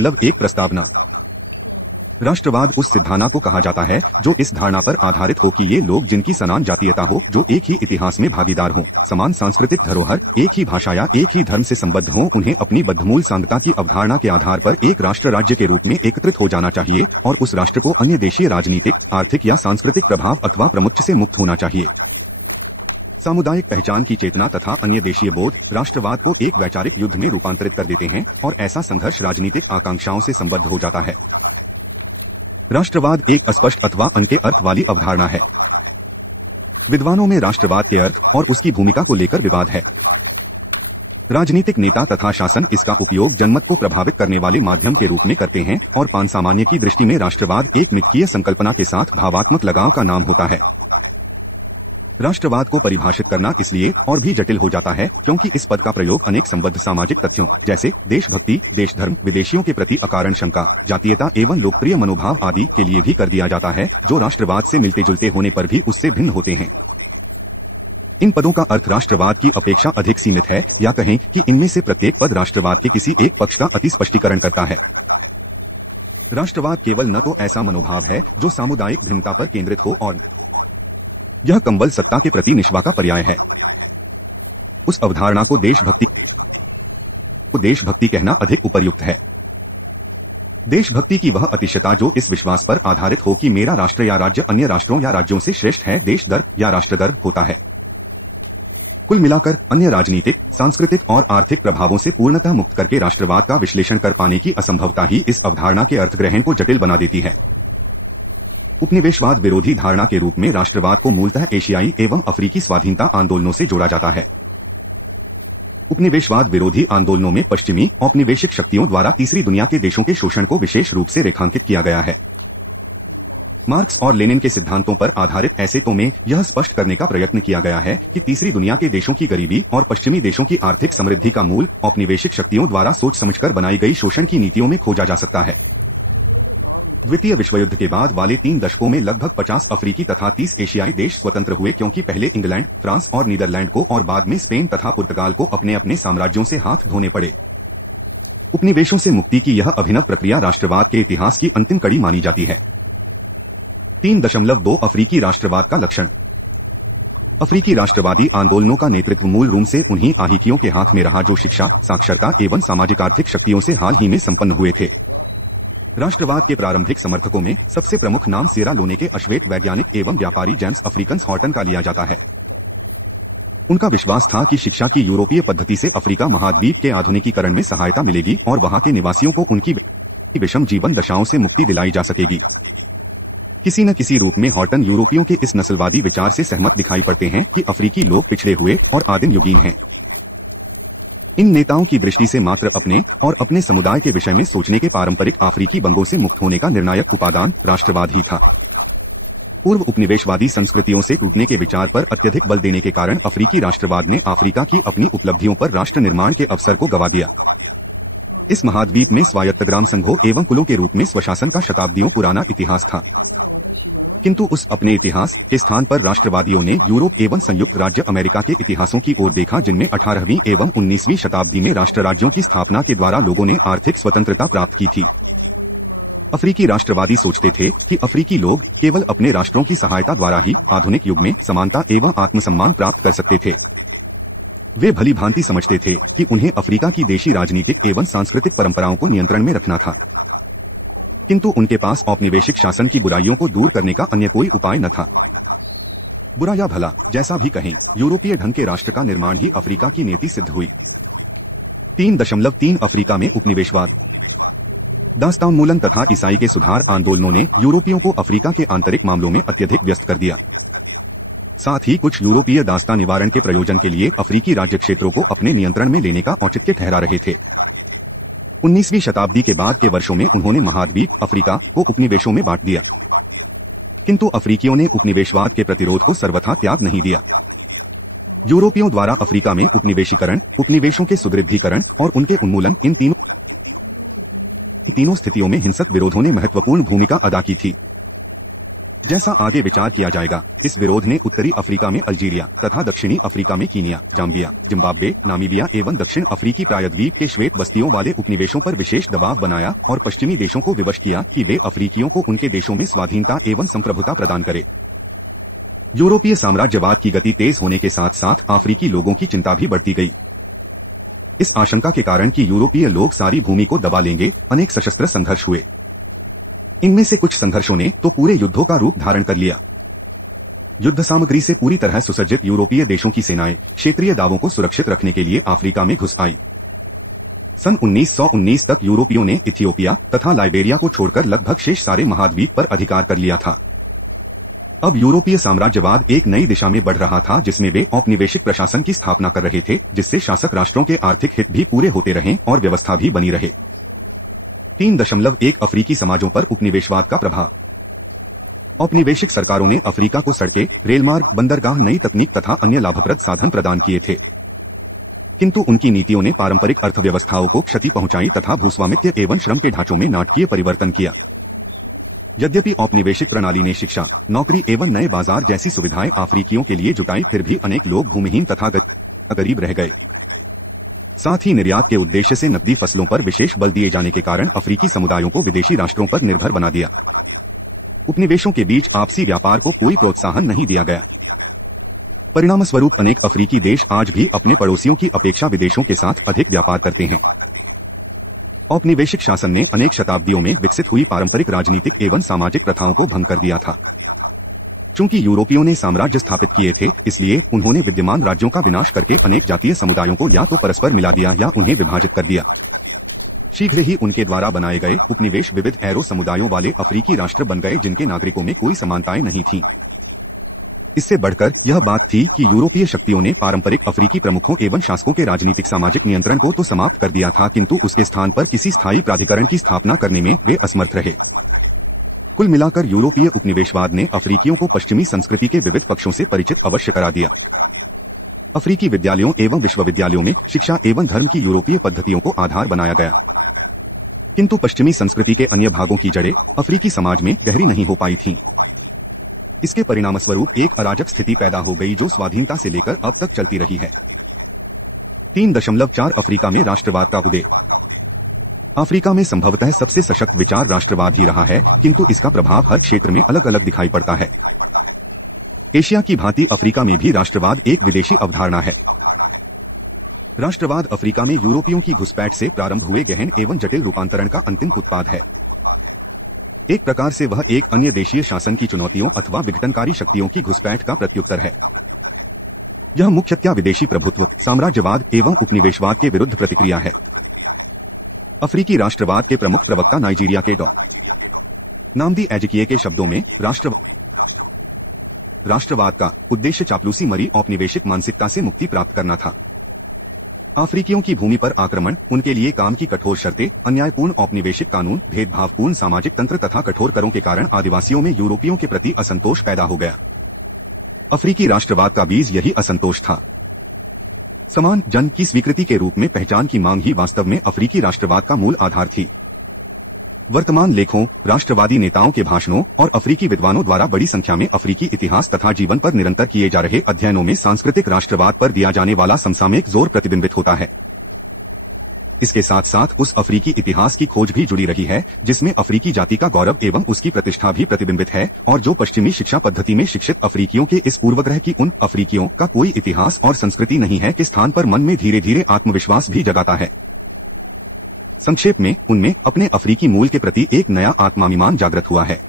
3.1 प्रस्तावना। राष्ट्रवाद उस सिद्धांत को कहा जाता है जो इस धारणा पर आधारित हो कि ये लोग जिनकी समान जातीयता हो, जो एक ही इतिहास में भागीदार हों, समान सांस्कृतिक धरोहर, एक ही भाषा या एक ही धर्म से संबद्ध हों, उन्हें अपनी बद्धमूल सांगता की अवधारणा के आधार पर एक राष्ट्र राज्य के रूप में एकत्रित हो जाना चाहिए और उस राष्ट्र को अन्य देशीय राजनीतिक, आर्थिक या सांस्कृतिक प्रभाव अथवा प्रमुख से मुक्त होना चाहिए। सामुदायिक पहचान की चेतना तथा अन्य देशीय बोध राष्ट्रवाद को एक वैचारिक युद्ध में रूपांतरित कर देते हैं और ऐसा संघर्ष राजनीतिक आकांक्षाओं से संबद्ध हो जाता है। राष्ट्रवाद एक अस्पष्ट अथवा अनके अर्थ वाली अवधारणा है। विद्वानों में राष्ट्रवाद के अर्थ और उसकी भूमिका को लेकर विवाद है। राजनीतिक नेता तथा शासन इसका उपयोग जनमत को प्रभावित करने वाले माध्यम के रूप में करते हैं और पानसामान्य की दृष्टि में राष्ट्रवाद एक मिथकीय संकल्पना के साथ भावात्मक लगाव का नाम होता है। राष्ट्रवाद को परिभाषित करना इसलिए और भी जटिल हो जाता है क्योंकि इस पद का प्रयोग अनेक संबद्ध सामाजिक तथ्यों जैसे देशभक्ति, देशधर्म, विदेशियों के प्रति अकारण शंका, जातीयता एवं लोकप्रिय मनोभाव आदि के लिए भी कर दिया जाता है, जो राष्ट्रवाद से मिलते जुलते होने पर भी उससे भिन्न होते हैं। इन पदों का अर्थ राष्ट्रवाद की अपेक्षा अधिक सीमित है, या कहें कि इनमें से प्रत्येक पद राष्ट्रवाद के किसी एक पक्ष का अति स्पष्टीकरण करता है। राष्ट्रवाद केवल न तो ऐसा मनोभाव है जो सामुदायिक भिन्नता पर केंद्रित हो और यह कंबल सत्ता के प्रति निष्ठा का पर्याय है। उस अवधारणा को देशभक्ति कहना अधिक उपयुक्त है। देशभक्ति की वह अतिशयता जो इस विश्वास पर आधारित हो कि मेरा राष्ट्र या राज्य अन्य राष्ट्रों या राज्यों से श्रेष्ठ है, देशगर्व या राष्ट्रगर्व होता है। कुल मिलाकर अन्य राजनीतिक, सांस्कृतिक और आर्थिक प्रभावों से पूर्णतः मुक्त करके राष्ट्रवाद का विश्लेषण कर पाने की असंभवता ही इस अवधारणा के अर्थग्रहण को जटिल बना देती है। उपनिवेशवाद विरोधी धारणा के रूप में राष्ट्रवाद को मूलतः एशियाई एवं अफ्रीकी स्वाधीनता आंदोलनों से जोड़ा जाता है। उपनिवेशवाद विरोधी आंदोलनों में पश्चिमी औपनिवेशिक शक्तियों द्वारा तीसरी दुनिया के देशों के शोषण को विशेष रूप से रेखांकित किया गया है। मार्क्स और लेनिन के सिद्धांतों पर आधारित ऐसे तो में यह स्पष्ट करने का प्रयत्न किया गया है कि तीसरी दुनिया के देशों की गरीबी और पश्चिमी देशों की आर्थिक समृद्धि का मूल औपनिवेशिक शक्तियों द्वारा सोच समझकर बनाई गई शोषण की नीतियों में खोजा जा सकता है। द्वितीय विश्व युद्ध के बाद वाले 3 दशकों में लगभग 50 अफ्रीकी तथा 30 एशियाई देश स्वतंत्र हुए, क्योंकि पहले इंग्लैंड, फ्रांस और नीदरलैंड को और बाद में स्पेन तथा पुर्तगाल को अपने अपने साम्राज्यों से हाथ धोने पड़े। उपनिवेशों से मुक्ति की यह अभिनव प्रक्रिया राष्ट्रवाद के इतिहास की अंतिम कड़ी मानी जाती है। 3.2 अफ्रीकी राष्ट्रवाद का लक्षण। अफ्रीकी राष्ट्रवादी आंदोलनों का नेतृत्व मूल रूप से उन्हीं आहिकियों के हाथ में रहा जो शिक्षा, साक्षरता एवं सामाजिक आर्थिक शक्तियों से हाल ही में संपन्न हुए थे। राष्ट्रवाद के प्रारंभिक समर्थकों में सबसे प्रमुख नाम सिएरा लोने के अश्वेत वैज्ञानिक एवं व्यापारी जेम्स अफ्रीकन्स हॉर्टन का लिया जाता है। उनका विश्वास था कि शिक्षा की यूरोपीय पद्धति से अफ्रीका महाद्वीप के आधुनिकीकरण में सहायता मिलेगी और वहां के निवासियों को उनकी विषम जीवन दशाओं से मुक्ति दिलाई जा सकेगी। किसी न किसी रूप में हॉर्टन यूरोपियों के इस नस्लवादी विचार से सहमत दिखाई पड़ते हैं कि अफ्रीकी लोग पिछड़े हुए और आदिम युगीन हैं। इन नेताओं की दृष्टि से मात्र अपने और अपने समुदाय के विषय में सोचने के पारंपरिक अफ्रीकी बंगों से मुक्त होने का निर्णायक उपादान राष्ट्रवाद ही था। पूर्व उपनिवेशवादी संस्कृतियों से टूटने के विचार पर अत्यधिक बल देने के कारण अफ्रीकी राष्ट्रवाद ने अफ्रीका की अपनी उपलब्धियों पर राष्ट्र निर्माण के अवसर को गंवा दिया। इस महाद्वीप में स्वायत्त ग्राम संघों एवं कुलों के रूप में स्वशासन का शताब्दियों पुराना इतिहास था, किंतु उस अपने इतिहास के स्थान पर राष्ट्रवादियों ने यूरोप एवं संयुक्त राज्य अमेरिका के इतिहासों की ओर देखा, जिनमें 18वीं एवं 19वीं शताब्दी में राष्ट्र राज्यों की स्थापना के द्वारा लोगों ने आर्थिक स्वतंत्रता प्राप्त की थी। अफ्रीकी राष्ट्रवादी सोचते थे कि अफ्रीकी लोग केवल अपने राष्ट्रों की सहायता द्वारा ही आधुनिक युग में समानता एवं आत्मसम्मान प्राप्त कर सकते थे। वे भली भांति समझते थे कि उन्हें अफ्रीका की देशी राजनीतिक एवं सांस्कृतिक परंपराओं को नियंत्रण में रखना था, किंतु उनके पास औपनिवेशिक शासन की बुराइयों को दूर करने का अन्य कोई उपाय न था। बुरा या भला जैसा भी कहें, यूरोपीय ढंग के राष्ट्र का निर्माण ही अफ्रीका की नीति सिद्ध हुई। 3.3 अफ्रीका में उपनिवेशवाद। दास्तानमूलन तथा ईसाई के सुधार आंदोलनों ने यूरोपियों को अफ्रीका के आंतरिक मामलों में अत्यधिक व्यस्त कर दिया। साथ ही कुछ यूरोपीय दास्तान निवारण के प्रयोजन के लिए अफ्रीकी राज्य क्षेत्रों को अपने नियंत्रण में लेने का औचित्य ठहरा रहे थे। 19वीं शताब्दी के बाद के वर्षों में उन्होंने महाद्वीप अफ्रीका को उपनिवेशों में बांट दिया, किंतु अफ्रीकियों ने उपनिवेशवाद के प्रतिरोध को सर्वथा त्याग नहीं दिया। यूरोपियों द्वारा अफ्रीका में उपनिवेशीकरण, उपनिवेशों के सुदृढ़ीकरण और उनके उन्मूलन, इन तीनों स्थितियों में हिंसक विरोधों ने महत्वपूर्ण भूमिका अदा की थी। जैसा आगे विचार किया जाएगा, इस विरोध ने उत्तरी अफ्रीका में अल्जीरिया तथा दक्षिणी अफ्रीका में कीनिया, जाम्बिया, जिम्बाब्वे, नामीबिया एवं दक्षिण अफ्रीकी प्रायद्वीप के श्वेत बस्तियों वाले उपनिवेशों पर विशेष दबाव बनाया और पश्चिमी देशों को विवश किया कि वे अफ्रीकियों को उनके देशों में स्वाधीनता एवं संप्रभुता प्रदान करे। यूरोपीय साम्राज्यवाद की गति तेज होने के साथ साथ अफ्रीकी लोगों की चिंता भी बढ़ती गई। इस आशंका के कारण कि यूरोपीय लोग सारी भूमि को दबा लेंगे, अनेक सशस्त्र संघर्ष हुए। इनमें से कुछ संघर्षों ने तो पूरे युद्धों का रूप धारण कर लिया। युद्ध सामग्री से पूरी तरह सुसज्जित यूरोपीय देशों की सेनाएं क्षेत्रीय दावों को सुरक्षित रखने के लिए अफ्रीका में घुस आई। सन 1919 तक यूरोपियों ने इथियोपिया तथा लाइबेरिया को छोड़कर लगभग शेष सारे महाद्वीप पर अधिकार कर लिया था। अब यूरोपीय साम्राज्यवाद एक नई दिशा में बढ़ रहा था, जिसमें वे औपनिवेशिक प्रशासन की स्थापना कर रहे थे, जिससे शासक राष्ट्रों के आर्थिक हित भी पूरे होते रहें और व्यवस्था भी बनी रहे। 3.1 अफ्रीकी समाजों पर उपनिवेशवाद का प्रभाव। औपनिवेशिक सरकारों ने अफ्रीका को सड़कें, रेलमार्ग, बंदरगाह, नई तकनीक तथा अन्य लाभप्रद साधन प्रदान किए थे, किंतु उनकी नीतियों ने पारंपरिक अर्थव्यवस्थाओं को क्षति पहुंचाई तथा भूस्वामित्व एवं श्रम के ढांचों में नाटकीय परिवर्तन किया। यद्यपि औपनिवेशिक प्रणाली ने शिक्षा, नौकरी एवं नए बाजार जैसी सुविधाएं अफ्रीकियों के लिए जुटाई, फिर भी अनेक लोग भूमिहीन तथा गरीब रह गए। साथ ही निर्यात के उद्देश्य से नकदी फसलों पर विशेष बल दिए जाने के कारण अफ्रीकी समुदायों को विदेशी राष्ट्रों पर निर्भर बना दिया। उपनिवेशों के बीच आपसी व्यापार को कोई प्रोत्साहन नहीं दिया गया। परिणामस्वरूप अनेक अफ्रीकी देश आज भी अपने पड़ोसियों की अपेक्षा विदेशों के साथ अधिक व्यापार करते हैं। औपनिवेशिक शासन ने अनेक शताब्दियों में विकसित हुई पारंपरिक राजनीतिक एवं सामाजिक प्रथाओं को भंग कर दिया था। चूंकि यूरोपियों ने साम्राज्य स्थापित किए थे, इसलिए उन्होंने विद्यमान राज्यों का विनाश करके अनेक जातीय समुदायों को या तो परस्पर मिला दिया या उन्हें विभाजित कर दिया। शीघ्र ही उनके द्वारा बनाए गए उपनिवेश विविध एरो समुदायों वाले अफ्रीकी राष्ट्र बन गए, जिनके नागरिकों में कोई समानताएं नहीं थीं। इससे बढ़कर यह बात थी कि यूरोपीय शक्तियों ने पारंपरिक अफ्रीकी प्रमुखों एवं शासकों के राजनीतिक सामाजिक नियंत्रण को तो समाप्त कर दिया था, किंतु उसके स्थान पर किसी स्थायी प्राधिकरण की स्थापना करने में वे असमर्थ रहे। कुल मिलाकर यूरोपीय उपनिवेशवाद ने अफ्रीकियों को पश्चिमी संस्कृति के विविध पक्षों से परिचित अवश्य करा दिया। अफ्रीकी विद्यालयों एवं विश्वविद्यालयों में शिक्षा एवं धर्म की यूरोपीय पद्धतियों को आधार बनाया गया, किंतु पश्चिमी संस्कृति के अन्य भागों की जड़ें अफ्रीकी समाज में गहरी नहीं हो पाई थीं। इसके परिणामस्वरूप एक अराजक स्थिति पैदा हो गई, जो स्वाधीनता से लेकर अब तक चलती रही है। 3.4 अफ्रीका में राष्ट्रवाद का उदय। अफ्रीका में संभवतः सबसे सशक्त विचार राष्ट्रवाद ही रहा है, किंतु इसका प्रभाव हर क्षेत्र में अलग अलग दिखाई पड़ता है। एशिया की भांति अफ्रीका में भी राष्ट्रवाद एक विदेशी अवधारणा है। राष्ट्रवाद अफ्रीका में यूरोपियों की घुसपैठ से प्रारंभ हुए गहन एवं जटिल रूपांतरण का अंतिम उत्पाद है। एक प्रकार से वह एक अन्य देशीय शासन की चुनौतियों अथवा विघटनकारी शक्तियों की घुसपैठ का प्रत्युत्तर है। यह मुख्यतः विदेशी प्रभुत्व, साम्राज्यवाद एवं उपनिवेशवाद के विरुद्ध प्रतिक्रिया है। अफ्रीकी राष्ट्रवाद के प्रमुख प्रवक्ता नाइजीरिया के डॉ. नामदी एजिकिए के शब्दों में राष्ट्रवाद का उद्देश्य चापलूसी मरी औपनिवेशिक मानसिकता से मुक्ति प्राप्त करना था। अफ्रीकियों की भूमि पर आक्रमण, उनके लिए काम की कठोर शर्तें, अन्यायपूर्ण औपनिवेशिक कानून, भेदभावपूर्ण सामाजिक तंत्र तथा कठोर करों के कारण आदिवासियों में यूरोपियों के प्रति असंतोष पैदा हो गया। अफ्रीकी राष्ट्रवाद का बीज यही असंतोष था। समान जन की स्वीकृति के रूप में पहचान की मांग ही वास्तव में अफ्रीकी राष्ट्रवाद का मूल आधार थी। वर्तमान लेखों, राष्ट्रवादी नेताओं के भाषणों और अफ्रीकी विद्वानों द्वारा बड़ी संख्या में अफ्रीकी इतिहास तथा जीवन पर निरंतर किए जा रहे अध्ययनों में सांस्कृतिक राष्ट्रवाद पर दिया जाने वाला समसामयिक जोर प्रतिबिंबित होता है। इसके साथ साथ उस अफ्रीकी इतिहास की खोज भी जुड़ी रही है, जिसमें अफ्रीकी जाति का गौरव एवं उसकी प्रतिष्ठा भी प्रतिबिंबित है, और जो पश्चिमी शिक्षा पद्धति में शिक्षित अफ्रीकियों के इस पूर्वग्रह की उन अफ्रीकियों का कोई इतिहास और संस्कृति नहीं है के स्थान पर मन में धीरे धीरे आत्मविश्वास भी जगाता है। संक्षेप में, उनमें अपने अफ्रीकी मूल के प्रति एक नया आत्माभिमान जागृत हुआ है।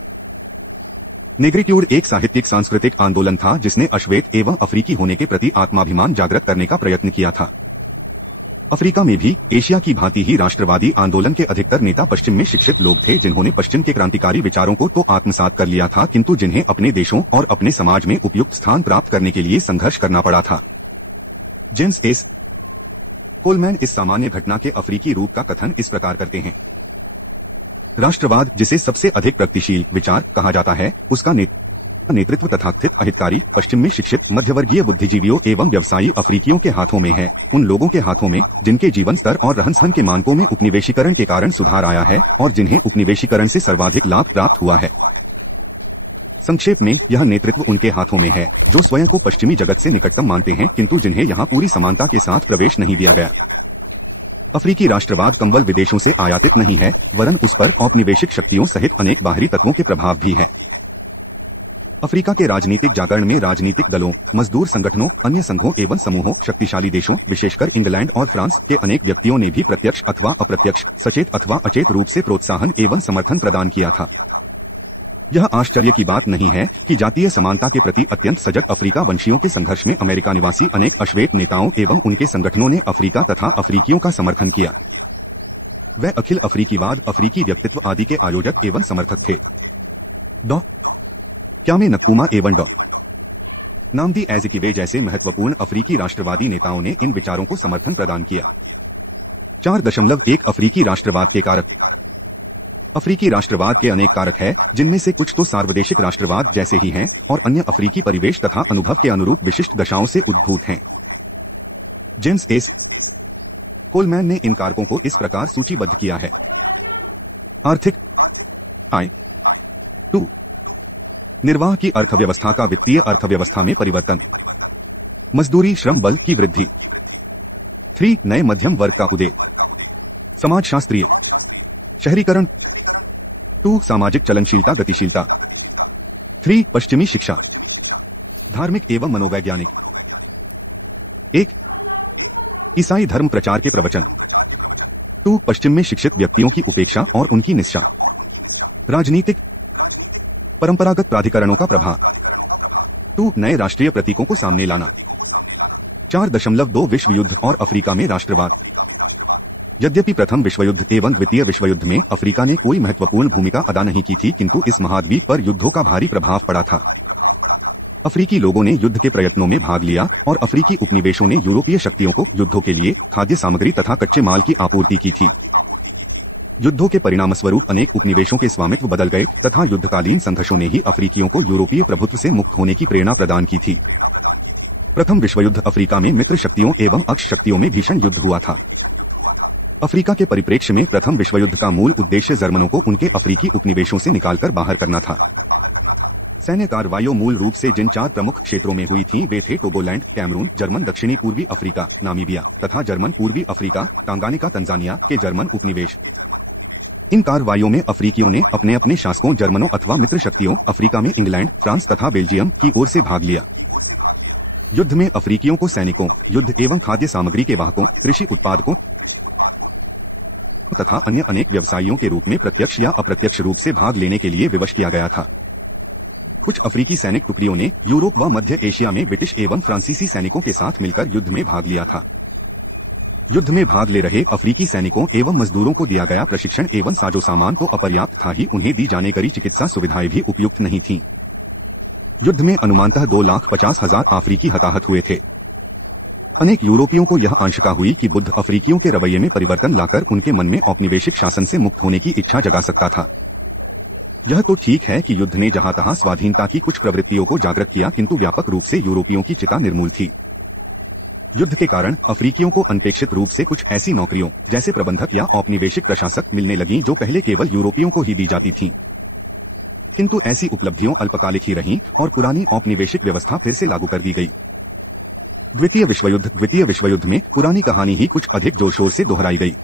नेग्रिट्यूड एक साहित्यिक सांस्कृतिक आंदोलन था, जिसने अश्वेत एवं अफ्रीकी होने के प्रति आत्माभिमान जागृत करने का प्रयत्न किया था। अफ्रीका में भी एशिया की भांति ही राष्ट्रवादी आंदोलन के अधिकतर नेता पश्चिम में शिक्षित लोग थे, जिन्होंने पश्चिम के क्रांतिकारी विचारों को तो आत्मसात कर लिया था, किंतु जिन्हें अपने देशों और अपने समाज में उपयुक्त स्थान प्राप्त करने के लिए संघर्ष करना पड़ा था। जेम्स एस कोलमैन इस सामान्य घटना के अफ्रीकी रूप का कथन इस प्रकार करते हैं। राष्ट्रवाद, जिसे सबसे अधिक प्रगतिशील विचार कहा जाता है, उसका नेतृत्व तथाकथित अहितकारी, पश्चिम में शिक्षित, मध्यवर्गीय बुद्धिजीवियों एवं व्यवसायी अफ्रीकियों के हाथों में है, उन लोगों के हाथों में जिनके जीवन स्तर और रहन-सहन के मानकों में उपनिवेशीकरण के कारण सुधार आया है और जिन्हें उपनिवेशीकरण से सर्वाधिक लाभ प्राप्त हुआ है। संक्षेप में, यह नेतृत्व उनके हाथों में है जो स्वयं को पश्चिमी जगत से निकटतम मानते हैं किंतु जिन्हें यहाँ पूरी समानता के साथ प्रवेश नहीं दिया गया। अफ्रीकी राष्ट्रवाद केवल विदेशों से आयातित नहीं है, वरन उस पर औपनिवेशिक शक्तियों सहित अनेक बाहरी तत्वों के प्रभाव भी है। अफ्रीका के राजनीतिक जागरण में राजनीतिक दलों, मजदूर संगठनों, अन्य संघों एवं समूहों, शक्तिशाली देशों, विशेषकर इंग्लैंड और फ्रांस के अनेक व्यक्तियों ने भी प्रत्यक्ष अथवा अप्रत्यक्ष, सचेत अथवा अचेत रूप से प्रोत्साहन एवं समर्थन प्रदान किया था। यह आश्चर्य की बात नहीं है कि जातीय समानता के प्रति अत्यंत सजग अफ्रीका वंशियों के संघर्ष में अमेरिका निवासी अनेक अश्वेत नेताओं एवं उनके संगठनों ने अफ्रीका तथा अफ्रीकियों का समर्थन किया। वे अखिल अफ्रीकीवाद, अफ्रीकी व्यक्तित्व आदि के आयोजक एवं समर्थक थे। डॉ. क्यामे नक्रूमा एवं डॉ. नामदी एज़िकिवे जैसे महत्वपूर्ण अफ्रीकी राष्ट्रवादी नेताओं ने इन विचारों को समर्थन प्रदान किया। 4.1 अफ्रीकी राष्ट्रवाद के कारक। अफ्रीकी राष्ट्रवाद के अनेक कारक हैं, जिनमें से कुछ तो सार्वदेशिक राष्ट्रवाद जैसे ही हैं और अन्य अफ्रीकी परिवेश तथा अनुभव के अनुरूप विशिष्ट दशाओं से उद्भूत हैं। जेम्स एस कोलमैन ने इन कारकों को इस प्रकार सूचीबद्ध किया है। आर्थिक आय। 2. निर्वाह की अर्थव्यवस्था का वित्तीय अर्थव्यवस्था में परिवर्तन। मजदूरी श्रम बल की वृद्धि। 3. नए मध्यम वर्ग का उदय। समाजशास्त्रीय शहरीकरण। 2. सामाजिक चलनशीलता गतिशीलता। 3. पश्चिमी शिक्षा। धार्मिक एवं मनोवैज्ञानिक। 1. ईसाई धर्म प्रचार के प्रवचन। 2. पश्चिम में शिक्षित व्यक्तियों की उपेक्षा और उनकी निष्ठा। राजनीतिक परंपरागत प्राधिकरणों का प्रभाव। 2. नए राष्ट्रीय प्रतीकों को सामने लाना। 4.2 विश्व युद्ध और अफ्रीका में राष्ट्रवाद। यद्यपि प्रथम विश्वयुद्ध एवं द्वितीय विश्वयुद्ध में अफ्रीका ने कोई महत्वपूर्ण भूमिका अदा नहीं की थी किंतु इस महाद्वीप पर युद्धों का भारी प्रभाव पड़ा था। अफ्रीकी लोगों ने युद्ध के प्रयत्नों में भाग लिया और अफ्रीकी उपनिवेशों ने यूरोपीय शक्तियों को युद्धों के लिए खाद्य सामग्री तथा कच्चे माल की आपूर्ति की थी। युद्धों के परिणामस्वरूप अनेक उपनिवेशों के स्वामित्व बदल गए तथा युद्धकालीन संघर्षों ने ही अफ्रीकियों को यूरोपीय प्रभुत्व से मुक्त होने की प्रेरणा प्रदान की थी। प्रथम विश्वयुद्ध अफ्रीका में मित्र शक्तियों एवं अक्ष शक्तियों में भीषण युद्ध हुआ था। अफ्रीका के परिप्रेक्ष्य में प्रथम विश्वयुद्ध का मूल उद्देश्य जर्मनों को उनके अफ्रीकी उपनिवेशों से निकालकर बाहर करना था। सैन्य कार्रवाइयों मूल रूप से जिन 4 प्रमुख क्षेत्रों में हुई थीं वे थे टोगोलैंड, कैमरून, जर्मन दक्षिणी पूर्वी अफ्रीका, नामीबिया तथा जर्मन पूर्वी अफ्रीका, टांगानिका, तंजानिया के जर्मन उपनिवेश। इन कार्रवाइयों में अफ्रीकियों ने अपने अपने शासकों जर्मनों अथवा मित्र शक्तियों अफ्रीका में इंग्लैंड, फ्रांस तथा बेल्जियम की ओर से भाग लिया। युद्ध में अफ्रीकियों को सैनिकों, युद्ध एवं खाद्य सामग्री के वाहकों, कृषि उत्पादकों तथा अन्य अनेक व्यवसायियों के रूप में प्रत्यक्ष या अप्रत्यक्ष रूप से भाग लेने के लिए विवश किया गया था। कुछ अफ्रीकी सैनिक टुकड़ियों ने यूरोप व मध्य एशिया में ब्रिटिश एवं फ्रांसीसी सैनिकों के साथ मिलकर युद्ध में भाग लिया था। युद्ध में भाग ले रहे अफ्रीकी सैनिकों एवं मजदूरों को दिया गया प्रशिक्षण एवं साजो सामान तो अपर्याप्त था ही, उन्हें दी जाने वाली चिकित्सा सुविधाएं भी उपयुक्त नहीं थीं। युद्ध में अनुमानतः 2,50,000 अफ्रीकी हताहत हुए थे। अनेक यूरोपियों को यह आशंका हुई कि बुद्ध अफ्रीकियों के रवैये में परिवर्तन लाकर उनके मन में औपनिवेशिक शासन से मुक्त होने की इच्छा जगा सकता था। यह तो ठीक है कि युद्ध ने जहां तहां स्वाधीनता की कुछ प्रवृत्तियों को जागृत किया किंतु व्यापक रूप से यूरोपियों की चिता निर्मूल थी। युद्ध के कारण अफ्रीकियों को अनपेक्षित रूप से कुछ ऐसी नौकरियों जैसे प्रबंधक या औपनिवेशिक प्रशासक मिलने लगीं जो पहले केवल यूरोपियों को ही दी जाती थीं। किंतु ऐसी उपलब्धियां अल्पकालिक ही रहीं और पुरानी औपनिवेशिक व्यवस्था फिर से लागू कर दी गई। द्वितीय विश्वयुद्ध में पुरानी कहानी ही कुछ अधिक जोर शोर से दोहराई गई।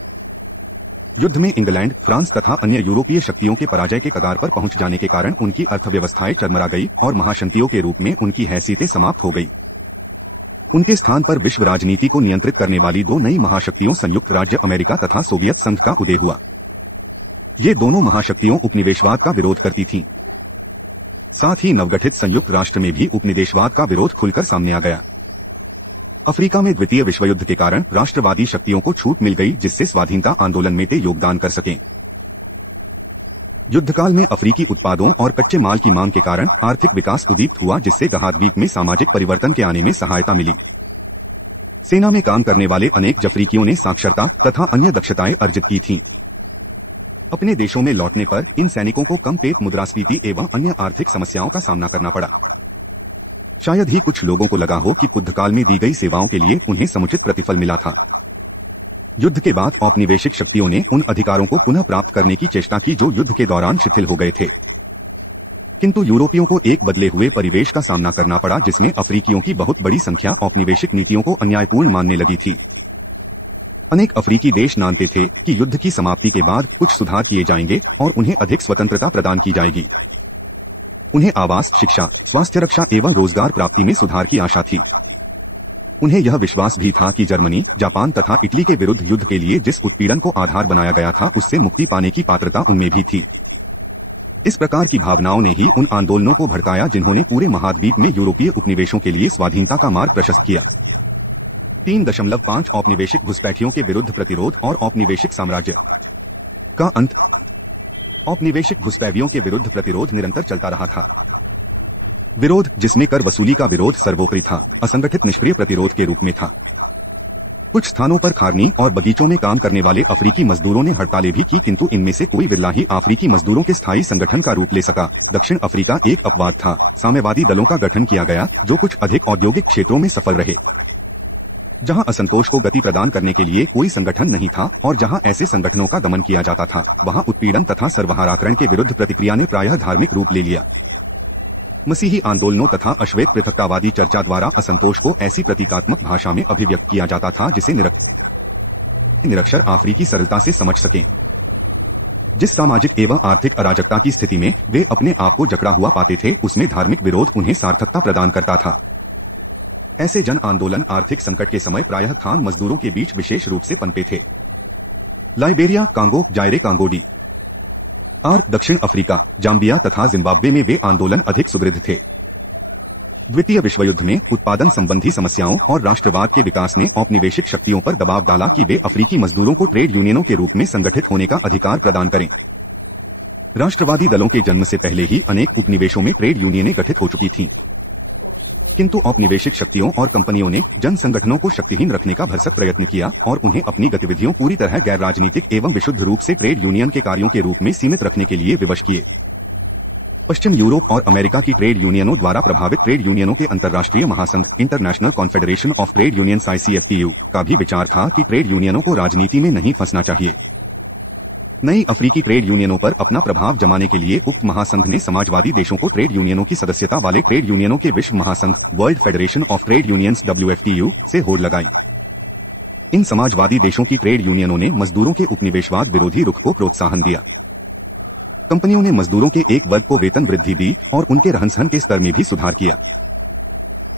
युद्ध में इंग्लैंड, फ्रांस तथा अन्य यूरोपीय शक्तियों के पराजय के कगार पर पहुंच जाने के कारण उनकी अर्थव्यवस्थाएं चरमरा गई और महाशक्तियों के रूप में उनकी हैसियतें समाप्त हो गई। उनके स्थान पर विश्व राजनीति को नियंत्रित करने वाली 2 नई महाशक्तियों संयुक्त राज्य अमेरिका तथा सोवियत संघ का उदय हुआ। ये दोनों महाशक्तियों उपनिवेशवाद का विरोध करती थीं। साथ ही नवगठित संयुक्त राष्ट्र में भी उपनिवेशवाद का विरोध खुलकर सामने आ गया। अफ्रीका में द्वितीय विश्वयुद्ध के कारण राष्ट्रवादी शक्तियों को छूट मिल गई जिससे स्वाधीनता आंदोलन में ते योगदान कर सकें। युद्धकाल में अफ्रीकी उत्पादों और कच्चे माल की मांग के कारण आर्थिक विकास उदीप्त हुआ जिससे गहाद्वीप में सामाजिक परिवर्तन के आने में सहायता मिली। सेना में काम करने वाले अनेक अफ्रीकियों ने साक्षरता तथा अन्य दक्षताएं अर्जित की थीं। अपने देशों में लौटने पर इन सैनिकों को कम पेट मुद्रास्फीति एवं अन्य आर्थिक समस्याओं का सामना करना पड़ा। शायद ही कुछ लोगों को लगा हो कि युद्धकाल में दी गई सेवाओं के लिए उन्हें समुचित प्रतिफल मिला था। युद्ध के बाद औपनिवेशिक शक्तियों ने उन अधिकारों को पुनः प्राप्त करने की चेष्टा की जो युद्ध के दौरान शिथिल हो गए थे। किंतु यूरोपियों को एक बदले हुए परिवेश का सामना करना पड़ा, जिसमें अफ्रीकियों की बहुत बड़ी संख्या औपनिवेशिक नीतियों को अन्यायपूर्ण मानने लगी थी। अनेक अफ्रीकी देश मानते थे कि युद्ध की समाप्ति के बाद कुछ सुधार किए जाएंगे और उन्हें अधिक स्वतंत्रता प्रदान की जाएगी। उन्हें आवास, शिक्षा, स्वास्थ्य रक्षा एवं रोजगार प्राप्ति में सुधार की आशा थी। उन्हें यह विश्वास भी था कि जर्मनी, जापान तथा इटली के विरुद्ध युद्ध के लिए जिस उत्पीड़न को आधार बनाया गया था, उससे मुक्ति पाने की पात्रता उनमें भी थी। इस प्रकार की भावनाओं ने ही उन आंदोलनों को भड़काया जिन्होंने पूरे महाद्वीप में यूरोपीय उपनिवेशों के लिए स्वाधीनता का मार्ग प्रशस्त किया। 3.5 औपनिवेशिक घुसपैठियों के विरुद्ध प्रतिरोध और औपनिवेशिक साम्राज्य का अंत। औपनिवेशिक घुसपैठियों के विरुद्ध प्रतिरोध निरंतर चलता रहा था। विरोध, जिसमें कर वसूली का विरोध सर्वोपरि था, असंगठित निष्क्रिय प्रतिरोध के रूप में था। कुछ स्थानों पर खारनी और बगीचों में काम करने वाले अफ्रीकी मजदूरों ने हड़तालें भी की, किंतु इनमें से कोई विरला ही अफ्रीकी मजदूरों के स्थायी संगठन का रूप ले सका। दक्षिण अफ्रीका एक अपवाद था। साम्यवादी दलों का गठन किया गया, जो कुछ अधिक औद्योगिक क्षेत्रों में सफल रहे। जहां असंतोष को गति प्रदान करने के लिए कोई संगठन नहीं था और जहां ऐसे संगठनों का दमन किया जाता था, वहां उत्पीड़न तथा सर्वहाराकरण के विरुद्ध प्रतिक्रिया ने प्रायः धार्मिक रूप ले लिया। मसीही आंदोलनों तथा अश्वेत पृथकतावादी चर्चा द्वारा असंतोष को ऐसी प्रतीकात्मक भाषा में अभिव्यक्त किया जाता था जिसे निरक्षर अफ्रीकी सरलता से समझ सकें। जिस सामाजिक एवं आर्थिक अराजकता की स्थिति में वे अपने आप को जकड़ा हुआ पाते थे, उसमें धार्मिक विरोध उन्हें सार्थकता प्रदान करता था। ऐसे जन आंदोलन आर्थिक संकट के समय प्रायः खान मजदूरों के बीच विशेष रूप से पनपे थे। लाइबेरिया, कांगो, जायरे कांगोडी दक्षिण अफ्रीका, जाम्बिया तथा जिम्बाब्वे में वे आंदोलन अधिक सुदृढ़ थे। द्वितीय विश्व युद्ध में उत्पादन संबंधी समस्याओं और राष्ट्रवाद के विकास ने औपनिवेशिक शक्तियों पर दबाव डाला कि वे अफ्रीकी मजदूरों को ट्रेड यूनियनों के रूप में संगठित होने का अधिकार प्रदान करें। राष्ट्रवादी दलों के जन्म से पहले ही अनेक उपनिवेशों में ट्रेड यूनियनें गठित हो चुकी थीं, किंतु औपनिवेशिक शक्तियों और कंपनियों ने जन संगठनों को शक्तिहीन रखने का भरसक प्रयत्न किया और उन्हें अपनी गतिविधियों पूरी तरह गैर राजनीतिक एवं विशुद्ध रूप से ट्रेड यूनियन के कार्यों के रूप में सीमित रखने के लिए विवश किए। पश्चिम यूरोप और अमेरिका की ट्रेड यूनियनों द्वारा प्रभावित ट्रेड यूनियनों के अंतर्राष्ट्रीय महासंघ international confederation of trade unions ICFTU का भी विचार था कि ट्रेड यूनियनों को राजनीति में नहीं फंसना चाहिए। नई अफ्रीकी ट्रेड यूनियनों पर अपना प्रभाव जमाने के लिए उक्त महासंघ ने समाजवादी देशों को ट्रेड यूनियनों की सदस्यता वाले ट्रेड यूनियनों के विश्व महासंघ world federation of trade unions WFTU से होड़ लगाई। इन समाजवादी देशों की ट्रेड यूनियनों ने मजदूरों के उपनिवेशवाद विरोधी रुख को प्रोत्साहन दिया। कंपनियों ने मजदूरों के एक वर्ग को वेतन वृद्धि दी और उनके रहन सहन के स्तर में भी सुधार किया।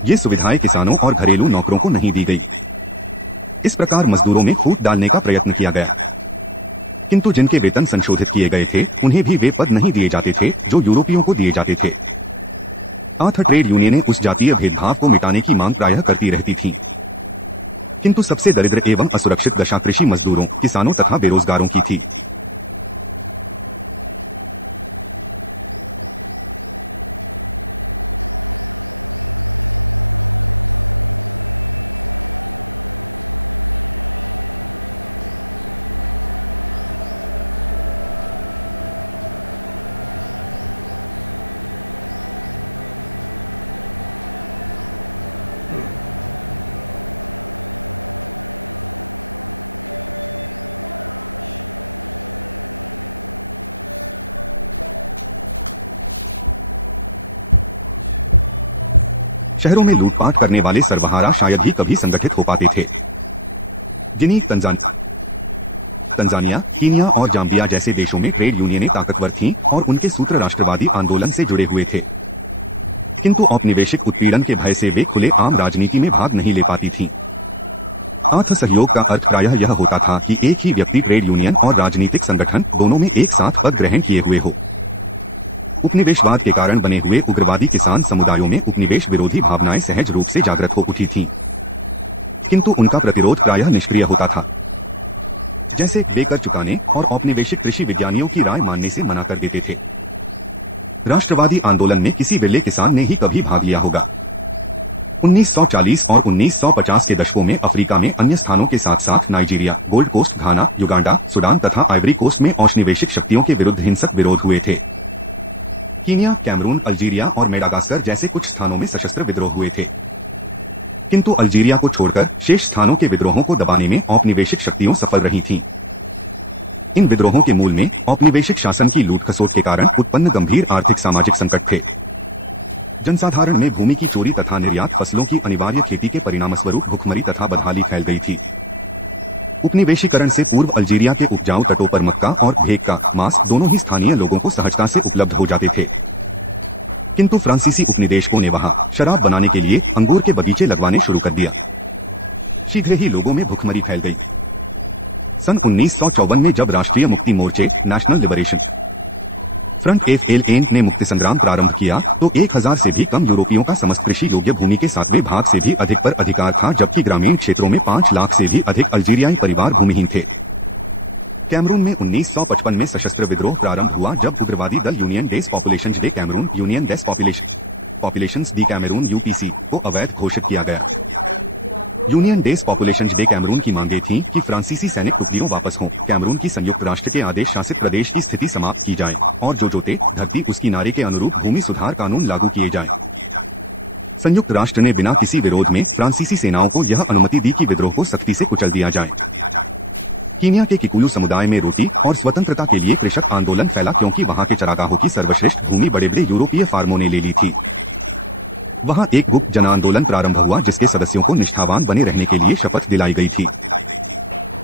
ये सुविधाएं किसानों और घरेलू नौकरों को नहीं दी गई। इस प्रकार मजदूरों में फूट डालने का प्रयत्न किया गया, किंतु जिनके वेतन संशोधित किए गए थे उन्हें भी वे पद नहीं दिए जाते थे जो यूरोपियों को दिए जाते थे। ट्रेड यूनियनें उस जातीय भेदभाव को मिटाने की मांग प्रायः करती रहती थीं, किंतु सबसे दरिद्र एवं असुरक्षित दशा कृषि मजदूरों, किसानों तथा बेरोजगारों की थी। शहरों में लूटपाट करने वाले सर्वहारा शायद ही कभी संगठित हो पाते थे। गिनी, तंजानिया, कीनिया और जाम्बिया जैसे देशों में ट्रेड यूनियनें ताकतवर थीं और उनके सूत्र राष्ट्रवादी आंदोलन से जुड़े हुए थे, किंतु औपनिवेशिक उत्पीड़न के भय से वे खुले आम राजनीति में भाग नहीं ले पाती थीं। सहयोग का अर्थ प्रायः यह होता था कि एक ही व्यक्ति ट्रेड यूनियन और राजनीतिक संगठन दोनों में एक साथ पद ग्रहण किए हुए हो। उपनिवेशवाद के कारण बने हुए उग्रवादी किसान समुदायों में उपनिवेश विरोधी भावनाएं सहज रूप से जागृत हो उठी थीं, किंतु उनका प्रतिरोध प्रायः निष्क्रिय होता था। जैसे वे कर चुकाने और औपनिवेशिक कृषि विज्ञानियों की राय मानने से मना कर देते थे। राष्ट्रवादी आंदोलन में किसी विरले किसान ने ही कभी भाग लिया होगा। 1940 और 1950 के दशकों में अफ्रीका में अन्य स्थानों के साथ साथ नाइजीरिया, गोल्ड कोस्ट, घाना, युगांडा, सूडान तथा आइवरी कोस्ट में औपनिवेशिक शक्तियों के विरुद्ध हिंसक विरोध हुए थे। कीनिया, कैमरून, अल्जीरिया और मेडागास्कर जैसे कुछ स्थानों में सशस्त्र विद्रोह हुए थे, किंतु अल्जीरिया को छोड़कर शेष स्थानों के विद्रोहों को दबाने में औपनिवेशिक शक्तियों सफल रही थीं। इन विद्रोहों के मूल में औपनिवेशिक शासन की लूट खसोट के कारण उत्पन्न गंभीर आर्थिक सामाजिक संकट थे। जनसाधारण में भूमि की चोरी तथा निर्यात फसलों की अनिवार्य खेती के परिणामस्वरूप भुखमरी तथा बदहाली फैल गई थी। उपनिवेशीकरण से पूर्व अल्जीरिया के उपजाऊ तटों पर मक्का और भेक का मांस दोनों ही स्थानीय लोगों को सहजता से उपलब्ध हो जाते थे, किंतु फ्रांसीसी उपनिवेशकों ने वहां शराब बनाने के लिए अंगूर के बगीचे लगवाने शुरू कर दिया। शीघ्र ही लोगों में भुखमरी फैल गई। सन 1954 में जब राष्ट्रीय मुक्ति मोर्चे नेशनल लिबरेशन फ्रंट FLN ने मुक्ति संग्राम प्रारंभ किया तो 1000 से भी कम यूरोपियों का समस्त कृषि योग्य भूमि के 7वें भाग से भी अधिक पर अधिकार था, जबकि ग्रामीण क्षेत्रों में 5 लाख से भी अधिक अल्जीरियाई परिवार भूमिहीन थे। कैमरून में 1955 में सशस्त्र विद्रोह प्रारंभ हुआ जब उग्रवादी दल यूनियन डेस पॉपुलेशंस डे कैमरून यूनियन डेस पॉपुलेशंस डी कैमरून UPC को अवैध घोषित किया गया। यूनियन डेस पॉपुलेशंस डे कैमरून की मांगे थीं कि फ्रांसीसी सैनिक टुकड़ियों वापस हों, कैमरून की संयुक्त राष्ट्र के आदेश शासित प्रदेश की स्थिति समाप्त की जाए और जो जोते धरती उसकी नारे के अनुरूप भूमि सुधार कानून लागू किए जाएं। संयुक्त राष्ट्र ने बिना किसी विरोध में फ्रांसीसी सेनाओं को यह अनुमति दी कि विद्रोह को सख्ती से कुचल दिया जाए। कीनिया के किकुयू समुदाय में रोटी और स्वतंत्रता के लिए कृषक आंदोलन फैला क्योंकि वहां के चरागाहों की सर्वश्रेष्ठ भूमि बड़े बड़े यूरोपीय फार्मों ने ले ली थी। वहां एक गुप्त जन आंदोलन प्रारंभ हुआ जिसके सदस्यों को निष्ठावान बने रहने के लिए शपथ दिलाई गई थी।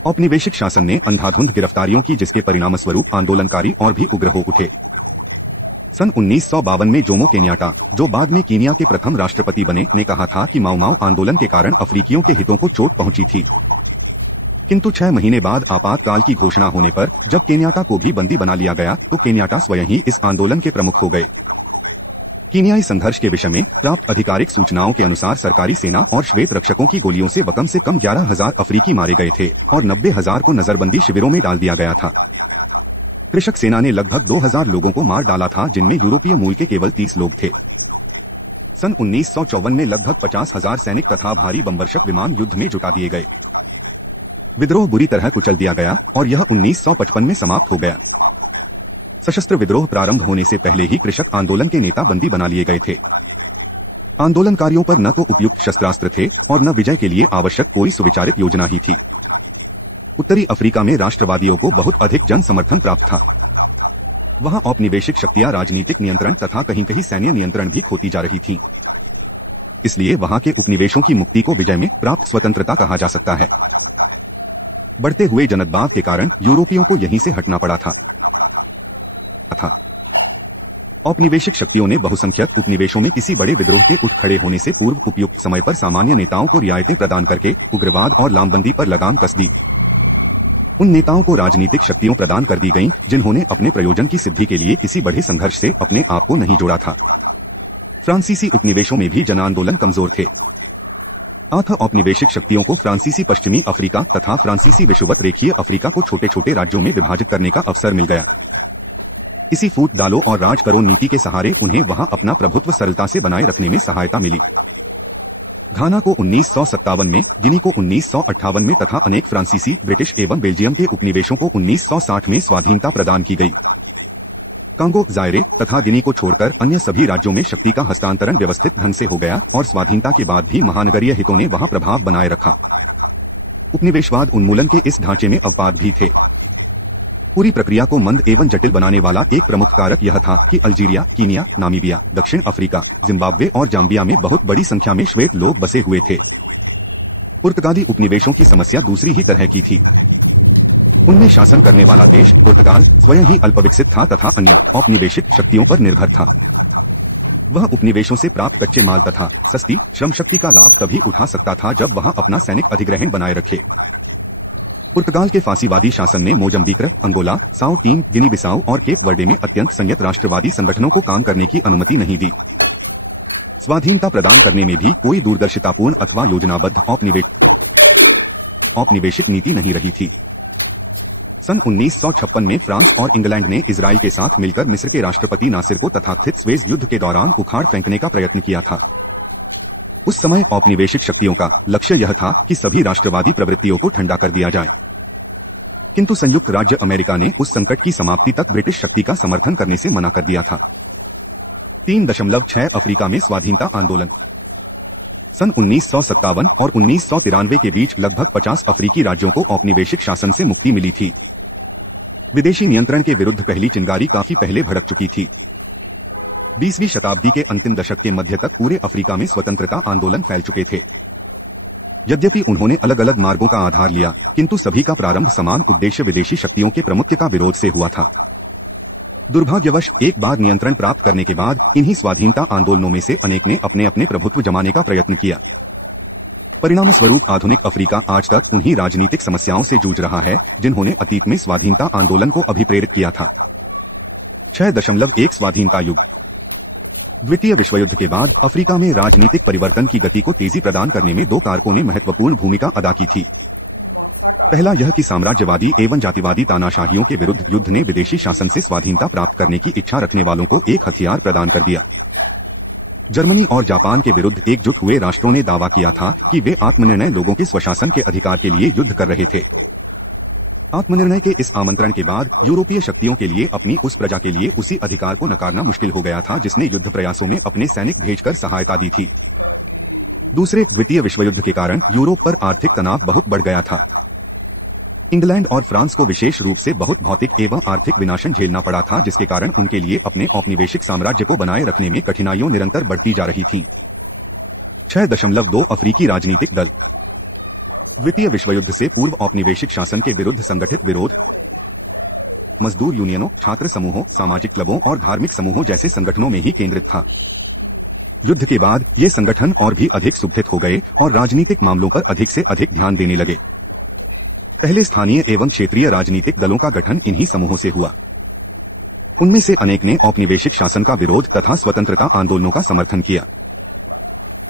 औपनिवेशिक शासन ने अंधाधुंध गिरफ्तारियों की जिसके परिणामस्वरूप आंदोलनकारी और भी उग्र हो उठे। सन 1952 में जोमो केन्याटा, जो बाद में कीनिया के प्रथम राष्ट्रपति बने, ने कहा था कि माओ आंदोलन के कारण अफ्रीकियों के हितों को चोट पहुंची थी। किंतु 6 महीने बाद आपातकाल की घोषणा होने पर जब केन्याटा को भी बंदी बना लिया गया तो केन्याटा स्वयं ही इस आंदोलन के प्रमुख हो गए। कीनियाई संघर्ष के विषय में प्राप्त आधिकारिक सूचनाओं के अनुसार सरकारी सेना और श्वेत रक्षकों की गोलियों से कम 11,000 अफ्रीकी मारे गए थे और 90,000 को नजरबंदी शिविरों में डाल दिया गया था। कृषक सेना ने लगभग 2,000 लोगों को मार डाला था, जिनमें यूरोपीय मूल के केवल 30 लोग थे। सन 1954 में लगभग 50,000 सैनिक तथा भारी बमवर्षक विमान युद्ध में जुटा दिए गए। विद्रोह बुरी तरह कुचल दिया गया और यह 1955 में समाप्त हो गया। सशस्त्र विद्रोह प्रारंभ होने से पहले ही कृषक आंदोलन के नेता बंदी बना लिए गए थे। आंदोलनकारियों पर न तो उपयुक्त शस्त्रास्त्र थे और न विजय के लिए आवश्यक कोई सुविचारित योजना ही थी। उत्तरी अफ्रीका में राष्ट्रवादियों को बहुत अधिक जन समर्थन प्राप्त था। वहां औपनिवेशिक शक्तियां राजनीतिक नियंत्रण तथा कहीं कहीं सैन्य नियंत्रण भी खोती जा रही थीं। इसलिए वहां के उपनिवेशों की मुक्ति को विजय में प्राप्त स्वतंत्रता कहा जा सकता है। बढ़ते हुए जनदबाव के कारण यूरोपियों को यहीं से हटना पड़ा था। औपनिवेशिक शक्तियों ने बहुसंख्यक उपनिवेशों में किसी बड़े विद्रोह के उठ खड़े होने से पूर्व उपयुक्त समय पर सामान्य नेताओं को रियायतें प्रदान करके उग्रवाद और लामबंदी पर लगाम कस दी। उन नेताओं को राजनीतिक शक्तियों प्रदान कर दी गईं जिन्होंने अपने प्रयोजन की सिद्धि के लिए किसी बड़े संघर्ष से अपने आप को नहीं जोड़ा था। फ्रांसीसी उपनिवेशों में भी जन आंदोलन कमजोर थे। औपनिवेशिक शक्तियों को फ्रांसीसी पश्चिमी अफ्रीका तथा फ्रांसीसी विषुवत रेखीय अफ्रीका को छोटे छोटे राज्यों में विभाजित करने का अवसर मिल गया। इसी फूट डालो और राज करो नीति के सहारे उन्हें वहां अपना प्रभुत्व सरलता से बनाए रखने में सहायता मिली। घाना को 1957 में, गिनी को 1958 में तथा अनेक फ्रांसीसी, ब्रिटिश एवं बेल्जियम के उपनिवेशों को 1960 में स्वाधीनता प्रदान की गई। कांगो, जायरे तथा गिनी को छोड़कर अन्य सभी राज्यों में शक्ति का हस्तांतरण व्यवस्थित ढंग से हो गया और स्वाधीनता के बाद भी महानगरीय हितों ने वहां प्रभाव बनाए रखा। उपनिवेशवाद उन्मूलन के इस ढांचे में अवपाद भी थे। पूरी प्रक्रिया को मंद एवं जटिल बनाने वाला एक प्रमुख कारक यह था कि अल्जीरिया, कीनिया, नामीबिया, दक्षिण अफ्रीका, जिम्बाब्वे और जाम्बिया में बहुत बड़ी संख्या में श्वेत लोग बसे हुए थे। पुर्तगाली उपनिवेशों की समस्या दूसरी ही तरह की थी। उनमें शासन करने वाला देश पुर्तगाल स्वयं ही अल्पविकसित था तथा अन्य औपनिवेशिक शक्तियों पर निर्भर था। वह उपनिवेशों से प्राप्त कच्चे माल तथा सस्ती श्रम शक्ति का लाभ तभी उठा सकता था जब वह अपना सैनिक अधिग्रहण बनाए रखे। पुर्तगाल के फांसीवादी शासन ने मोजम्बिक, अंगोला, साओ टीम, गिनी बिसाऊ और केप वर्डे में अत्यंत संयत राष्ट्रवादी संगठनों को काम करने की अनुमति नहीं दी। स्वाधीनता प्रदान करने में भी कोई दूरदर्शितापूर्ण अथवा योजनाबद्ध औपनिवेशिक नीति नहीं रही थी। सन 1956 में फ्रांस और इंग्लैंड ने इजराइल के साथ मिलकर मिस्र के राष्ट्रपति नासिर को तथाकथित स्वेज युद्ध के दौरान उखाड़ फेंकने का प्रयत्न किया था। उस समय औपनिवेशिक शक्तियों का लक्ष्य यह था कि सभी राष्ट्रवादी प्रवृत्तियों को ठंडा कर दिया जाए। किंतु संयुक्त राज्य अमेरिका ने उस संकट की समाप्ति तक ब्रिटिश शक्ति का समर्थन करने से मना कर दिया था। 3.6 अफ्रीका में स्वाधीनता आंदोलन। सन 1957 और 1993 के बीच लगभग 50 अफ्रीकी राज्यों को औपनिवेशिक शासन से मुक्ति मिली थी। विदेशी नियंत्रण के विरुद्ध पहली चिंगारी काफी पहले भड़क चुकी थी। 20वीं शताब्दी के अंतिम दशक के मध्य तक पूरे अफ्रीका में स्वतंत्रता आंदोलन फैल चुके थे। यद्यपि उन्होंने अलग अलग मार्गों का आधार लिया, किंतु सभी का प्रारंभ समान उद्देश्य विदेशी शक्तियों के प्रमुख का विरोध से हुआ था। दुर्भाग्यवश एक बार नियंत्रण प्राप्त करने के बाद इन्हीं स्वाधीनता आंदोलनों में से अनेक ने अपने अपने प्रभुत्व जमाने का प्रयत्न किया। परिणामस्वरूप आधुनिक अफ्रीका आज तक उन्हीं राजनीतिक समस्याओं से जूझ रहा है जिन्होंने अतीत में स्वाधीनता आंदोलन को अभिप्रेरित किया था। 6.1 स्वाधीनता युग। द्वितीय विश्वयुद्ध के बाद अफ्रीका में राजनीतिक परिवर्तन की गति को तेजी प्रदान करने में दो कारकों ने महत्वपूर्ण भूमिका अदा की थी। पहला यह कि साम्राज्यवादी एवं जातिवादी तानाशाहियों के विरुद्ध युद्ध ने विदेशी शासन से स्वाधीनता प्राप्त करने की इच्छा रखने वालों को एक हथियार प्रदान कर दिया। जर्मनी और जापान के विरुद्ध एकजुट हुए राष्ट्रों ने दावा किया था कि वे आत्मनिर्णय लोगों के स्वशासन के अधिकार के लिए युद्ध कर रहे थे। आत्मनिर्णय के इस आमंत्रण के बाद यूरोपीय शक्तियों के लिए अपनी उस प्रजा के लिए उसी अधिकार को नकारना मुश्किल हो गया था जिसने युद्ध प्रयासों में अपने सैनिक भेजकर सहायता दी थी। दूसरे द्वितीय विश्वयुद्ध के कारण यूरोप पर आर्थिक तनाव बहुत बढ़ गया था। इंग्लैंड और फ्रांस को विशेष रूप से बहुत भौतिक एवं आर्थिक विनाशन झेलना पड़ा था, जिसके कारण उनके लिए अपने औपनिवेशिक साम्राज्य को बनाए रखने में कठिनाइयां निरंतर बढ़ती जा रही थीं। 6.2 अफ्रीकी राजनीतिक दल। द्वितीय विश्वयुद्ध से पूर्व औपनिवेशिक शासन के विरुद्ध संगठित विरोध मजदूर यूनियनों, छात्र समूहों, सामाजिक क्लबों और धार्मिक समूहों जैसे संगठनों में ही केंद्रित था। युद्ध के बाद ये संगठन और भी अधिक सुगठित हो गए और राजनीतिक मामलों पर अधिक से अधिक ध्यान देने लगे। पहले स्थानीय एवं क्षेत्रीय राजनीतिक दलों का गठन इन्हीं समूहों से हुआ। उनमें से अनेक ने औपनिवेशिक शासन का विरोध तथा स्वतंत्रता आंदोलनों का समर्थन किया।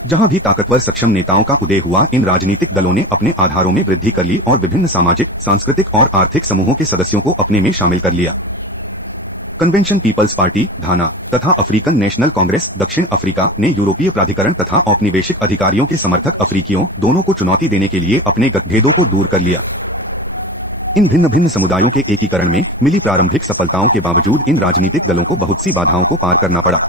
जहां भी ताकतवर सक्षम नेताओं का उदय हुआ, इन राजनीतिक दलों ने अपने आधारों में वृद्धि कर ली और विभिन्न सामाजिक, सांस्कृतिक और आर्थिक समूहों के सदस्यों को अपने में शामिल कर लिया। कन्वेंशन पीपल्स पार्टी घाना तथा अफ्रीकन नेशनल कांग्रेस दक्षिण अफ्रीका ने यूरोपीय प्राधिकरण तथा औपनिवेशिक अधिकारियों के समर्थक अफ्रीकियों दोनों को चुनौती देने के लिए अपने मतभेदों को दूर कर लिया। इन भिन्न भिन्न समुदायों के एकीकरण में मिली प्रारंभिक सफलताओं के बावजूद इन राजनीतिक दलों को बहुत सी बाधाओं को पार करना पड़ा।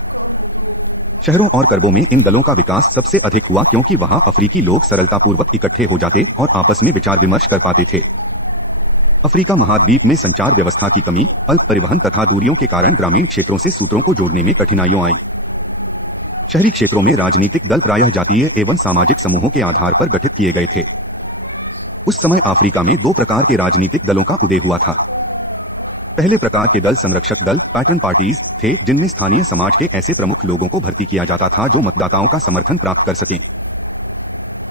शहरों और कस्बों में इन दलों का विकास सबसे अधिक हुआ क्योंकि वहां अफ्रीकी लोग सरलतापूर्वक इकट्ठे हो जाते और आपस में विचार विमर्श कर पाते थे। अफ्रीका महाद्वीप में संचार व्यवस्था की कमी, अल्प परिवहन तथा दूरियों के कारण ग्रामीण क्षेत्रों से सूत्रों को जोड़ने में कठिनाइयां आई। शहरी क्षेत्रों में राजनीतिक दल प्रायः जातीय एवं सामाजिक समूहों के आधार पर गठित किए गए थे। उस समय अफ्रीका में दो प्रकार के राजनीतिक दलों का उदय हुआ था। पहले प्रकार के दल संरक्षक दल पैटर्न पार्टीज थे, जिनमें स्थानीय समाज के ऐसे प्रमुख लोगों को भर्ती किया जाता था जो मतदाताओं का समर्थन प्राप्त कर सकें।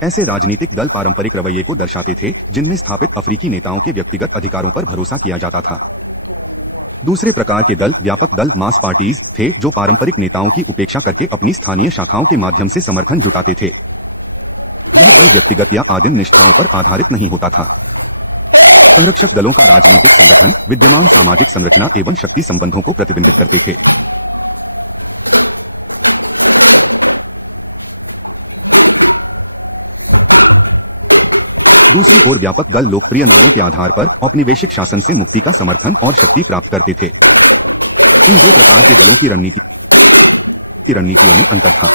ऐसे राजनीतिक दल पारंपरिक रवैये को दर्शाते थे जिनमें स्थापित अफ्रीकी नेताओं के व्यक्तिगत अधिकारों पर भरोसा किया जाता था। दूसरे प्रकार के दल व्यापक दल मास पार्टीज थे, जो पारंपरिक नेताओं की उपेक्षा करके अपनी स्थानीय शाखाओं के माध्यम से समर्थन जुटाते थे। यह दल व्यक्तिगत या आदिम निष्ठाओं पर आधारित नहीं होता था। संरक्षक दलों का राजनीतिक संगठन विद्यमान सामाजिक संरचना एवं शक्ति संबंधों को प्रतिबिंबित करते थे। दूसरी ओर व्यापक दल लोकप्रिय नारों के आधार पर औपनिवेशिक शासन से मुक्ति का समर्थन और शक्ति प्राप्त करते थे। इन दो प्रकार के दलों की रणनीतियों में अंतर था।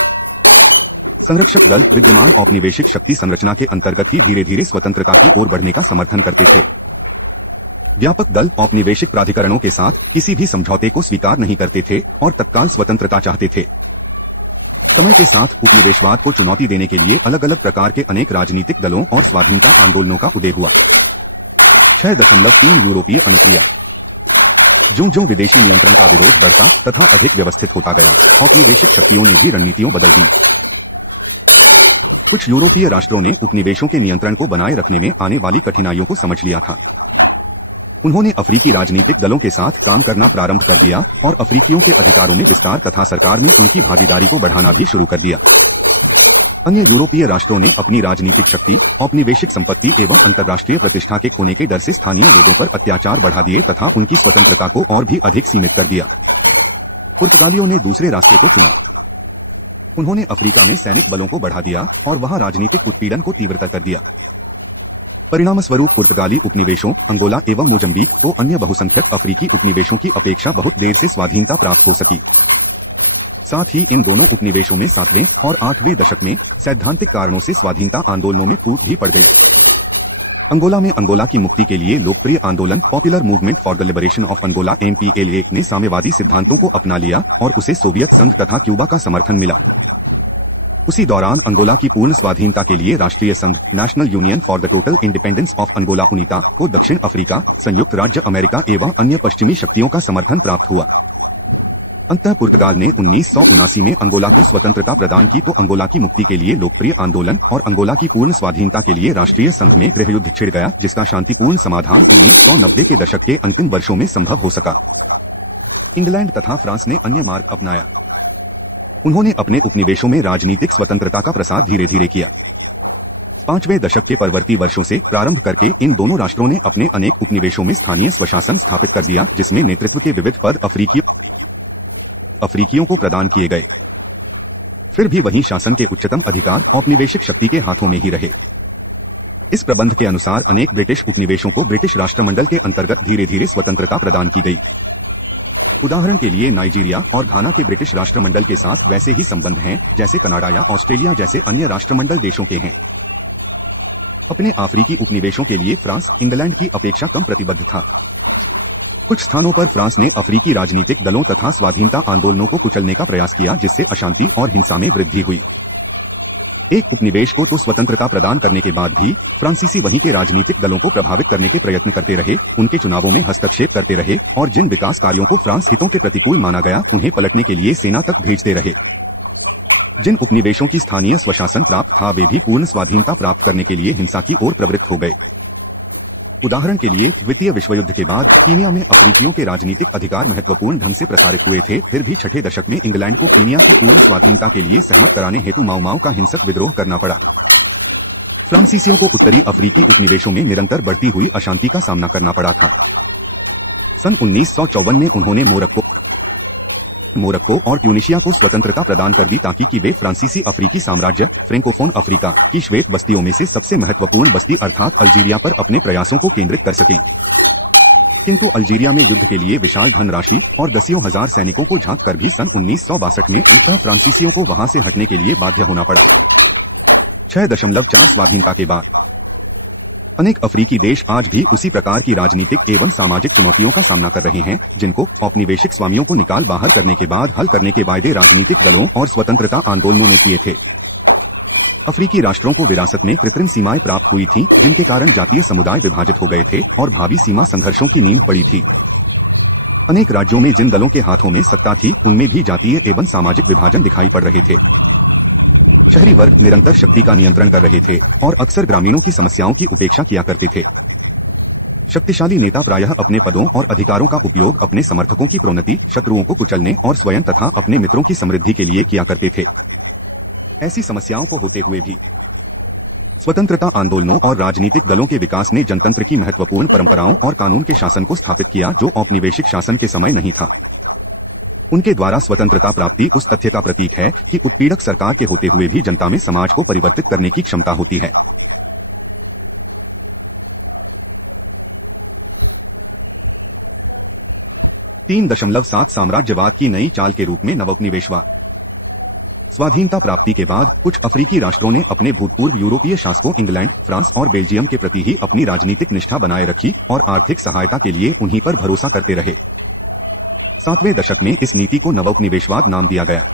संरक्षक दल विद्यमान औपनिवेशिक शक्ति संरचना के अंतर्गत ही धीरे धीरे स्वतंत्रता की ओर बढ़ने का समर्थन करते थे। व्यापक दल औपनिवेशिक प्राधिकरणों के साथ किसी भी समझौते को स्वीकार नहीं करते थे और तत्काल स्वतंत्रता चाहते थे। समय के साथ उपनिवेशवाद को चुनौती देने के लिए अलग अलग प्रकार के अनेक राजनीतिक दलों और स्वाधीनता आंदोलनों का उदय हुआ। 6.3 यूरोपीय अनुक्रिया। ज्यों-ज्यों विदेशी नियंत्रण का विरोध बढ़ता तथा अधिक व्यवस्थित होता गया, औपनिवेशिक शक्तियों ने भी रणनीतियों बदल दी। कुछ यूरोपीय राष्ट्रों ने उपनिवेशों के नियंत्रण को बनाए रखने में आने वाली कठिनाइयों को समझ लिया था। उन्होंने अफ्रीकी राजनीतिक दलों के साथ काम करना प्रारंभ कर दिया और अफ्रीकियों के अधिकारों में विस्तार तथा सरकार में उनकी भागीदारी को बढ़ाना भी शुरू कर दिया। अन्य यूरोपीय राष्ट्रों ने अपनी राजनीतिक शक्ति, औपनिवेशिक संपत्ति एवं अंतर्राष्ट्रीय प्रतिष्ठा के खोने के डर से स्थानीय लोगों पर अत्याचार बढ़ा दिए तथा उनकी स्वतंत्रता को और भी अधिक सीमित कर दिया। पुर्तगालियों ने दूसरे रास्ते को चुना। उन्होंने अफ्रीका में सैनिक बलों को बढ़ा दिया और वहां राजनीतिक उत्पीड़न को तीव्रतर कर दिया। परिणामस्वरूप पुर्तगाली उपनिवेशों अंगोला एवं मोजम्बिक को अन्य बहुसंख्यक अफ्रीकी उपनिवेशों की अपेक्षा बहुत देर से स्वाधीनता प्राप्त हो सकी। साथ ही इन दोनों उपनिवेशों में 7वें और 8वें दशक में सैद्धांतिक कारणों से स्वाधीनता आंदोलनों में फूट भी पड़ गई। अंगोला में अंगोला की मुक्ति के लिए लोकप्रिय आंदोलन popular movement for the liberation of Angola MPLA ने साम्यवादी सिद्धांतों को अपना लिया और उसे सोवियत संघ तथा क्यूबा का समर्थन मिला। उसी दौरान अंगोला की पूर्ण स्वाधीनता के लिए राष्ट्रीय संघ national union for the total independence of Angola UNITA को दक्षिण अफ्रीका, संयुक्त राज्य अमेरिका एवं अन्य पश्चिमी शक्तियों का समर्थन प्राप्त हुआ। अंततः पुर्तगाल ने 1979 में अंगोला को स्वतंत्रता प्रदान की तो अंगोला की मुक्ति के लिए लोकप्रिय आंदोलन और अंगोला की पूर्ण स्वाधीनता के लिए राष्ट्रीय संघ में गृहयुद्ध छिड़ गया, जिसका शांतिपूर्ण समाधान 1990 के दशक के अंतिम वर्षों में संभव हो सका। इंग्लैंड तथा फ्रांस ने अन्य मार्ग अपनाया। उन्होंने अपने उपनिवेशों में राजनीतिक स्वतंत्रता का प्रसार धीरे धीरे किया। 5वें दशक के परवर्ती वर्षों से प्रारंभ करके इन दोनों राष्ट्रों ने अपने अनेक उपनिवेशों में स्थानीय स्वशासन स्थापित कर दिया, जिसमें नेतृत्व के विविध पद अफ्रीकियों को प्रदान किए गए। फिर भी वहीं शासन के उच्चतम अधिकार औपनिवेशिक शक्ति के हाथों में ही रहे। इस प्रबंध के अनुसार अनेक ब्रिटिश उपनिवेशों को ब्रिटिश राष्ट्रमंडल के अंतर्गत धीरे धीरे स्वतंत्रता प्रदान की गई। उदाहरण के लिए नाइजीरिया और घाना के ब्रिटिश राष्ट्रमंडल के साथ वैसे ही संबंध हैं जैसे कनाडा या ऑस्ट्रेलिया जैसे अन्य राष्ट्रमंडल देशों के हैं। अपने अफ्रीकी उपनिवेशों के लिए फ्रांस इंग्लैंड की अपेक्षा कम प्रतिबद्ध था। कुछ स्थानों पर फ्रांस ने अफ्रीकी राजनीतिक दलों तथा स्वाधीनता आंदोलनों को कुचलने का प्रयास किया, जिससे अशांति और हिंसा में वृद्धि हुई। एक उपनिवेश को तो स्वतंत्रता प्रदान करने के बाद भी फ्रांसीसी वहीं के राजनीतिक दलों को प्रभावित करने के प्रयत्न करते रहे, उनके चुनावों में हस्तक्षेप करते रहे और जिन विकास कार्यों को फ्रांस हितों के प्रतिकूल माना गया उन्हें पलटने के लिए सेना तक भेजते रहे। जिन उपनिवेशों की स्थानीय स्वशासन प्राप्त था वे भी पूर्ण स्वाधीनता प्राप्त करने के लिए हिंसा की ओर प्रवृत्त हो गए। उदाहरण के लिए द्वितीय विश्व युद्ध के बाद कीनिया में अफ्रीकियों के राजनीतिक अधिकार महत्वपूर्ण ढंग से प्रसारित हुए थे। फिर भी छठे दशक में इंग्लैंड को कीनिया की पूर्ण स्वाधीनता के लिए सहमत कराने हेतु माओ का हिंसक विद्रोह करना पड़ा। फ्रांसीसियों को उत्तरी अफ्रीकी उपनिवेशों में निरंतर बढ़ती हुई अशांति का सामना करना पड़ा था। सन 1954 में उन्होंने मोरक्को और ट्यूनीशिया को स्वतंत्रता प्रदान कर दी ताकि कि वे फ्रांसीसी अफ्रीकी साम्राज्य फ्रेंकोफोन अफ्रीका की श्वेत बस्तियों में से सबसे महत्वपूर्ण बस्ती अर्थात अल्जीरिया पर अपने प्रयासों को केंद्रित कर सकें। किंतु अल्जीरिया में युद्ध के लिए विशाल धनराशि और दसियों हजार सैनिकों को झांक कर भी सन 1962 में अंततः फ्रांसीसियों को वहां से हटने के लिए बाध्य होना पड़ा। 6.4 स्वाधीनता के बाद अनेक अफ्रीकी देश आज भी उसी प्रकार की राजनीतिक एवं सामाजिक चुनौतियों का सामना कर रहे हैं, जिनको औपनिवेशिक स्वामियों को निकाल बाहर करने के बाद हल करने के वायदे राजनीतिक दलों और स्वतंत्रता आंदोलनों ने किए थे। अफ्रीकी राष्ट्रों को विरासत में कृत्रिम सीमाएं प्राप्त हुई थीं, जिनके कारण जातीय समुदाय विभाजित हो गए थे और भावी सीमा संघर्षों की नींव पड़ी थी। अनेक राज्यों में जिन दलों के हाथों में सत्ता थी उनमें भी जातीय एवं सामाजिक विभाजन दिखाई पड़ रहे थे। शहरी वर्ग निरंतर शक्ति का नियंत्रण कर रहे थे और अक्सर ग्रामीणों की समस्याओं की उपेक्षा किया करते थे। शक्तिशाली नेता प्रायः अपने पदों और अधिकारों का उपयोग अपने समर्थकों की प्रोन्नति, शत्रुओं को कुचलने और स्वयं तथा अपने मित्रों की समृद्धि के लिए किया करते थे। ऐसी समस्याओं को होते हुए भी स्वतंत्रता आंदोलनों और राजनीतिक दलों के विकास ने जनतंत्र की महत्वपूर्ण परंपराओं और कानून के शासन को स्थापित किया जो औपनिवेशिक शासन के समय नहीं था। उनके द्वारा स्वतंत्रता प्राप्ति उस तथ्य का प्रतीक है कि उत्पीड़क सरकार के होते हुए भी जनता में समाज को परिवर्तित करने की क्षमता होती है। 3.7 साम्राज्यवाद की नई चाल के रूप में नवोपनिवेशवाद। स्वाधीनता प्राप्ति के बाद कुछ अफ्रीकी राष्ट्रों ने अपने भूतपूर्व यूरोपीय शासकों इंग्लैंड, फ्रांस और बेल्जियम के प्रति ही अपनी राजनीतिक निष्ठा बनाए रखी और आर्थिक सहायता के लिए उन्हीं पर भरोसा करते रहे। 7वें दशक में इस नीति को नवोपनिवेशवाद नाम दिया गया।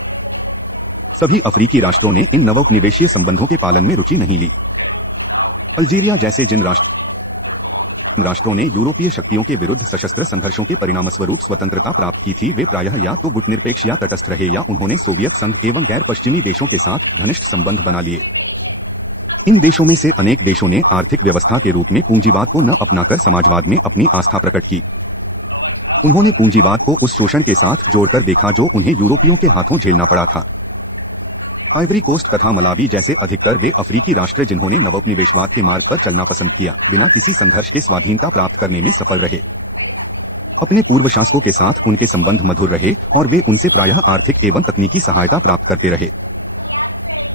सभी अफ्रीकी राष्ट्रों ने इन नवोपनिवेशीय संबंधों के पालन में रुचि नहीं ली। अल्जीरिया जैसे जिन राष्ट्रों ने यूरोपीय शक्तियों के विरुद्ध सशस्त्र संघर्षों के परिणामस्वरूप स्वतंत्रता प्राप्त की थी, वे प्रायः या तो गुटनिरपेक्ष या तटस्थ रहे या उन्होंने सोवियत संघ एवं गैर पश्चिमी देशों के साथ घनिष्ठ संबंध बना लिए। इन देशों में से अनेक देशों ने आर्थिक व्यवस्था के रूप में पूंजीवाद को न अपनाकर समाजवाद में अपनी आस्था प्रकट की। उन्होंने पूंजीवाद को उस शोषण के साथ जोड़कर देखा जो उन्हें यूरोपियों के हाथों झेलना पड़ा था। आइवरी कोस्ट तथा मलावी जैसे अधिकतर वे अफ्रीकी राष्ट्र जिन्होंने नवोपनिवेशवाद के मार्ग पर चलना पसंद किया, बिना किसी संघर्ष के स्वाधीनता प्राप्त करने में सफल रहे। अपने पूर्व शासकों के साथ उनके संबंध मधुर रहे और वे उनसे प्रायः आर्थिक एवं तकनीकी सहायता प्राप्त करते रहे।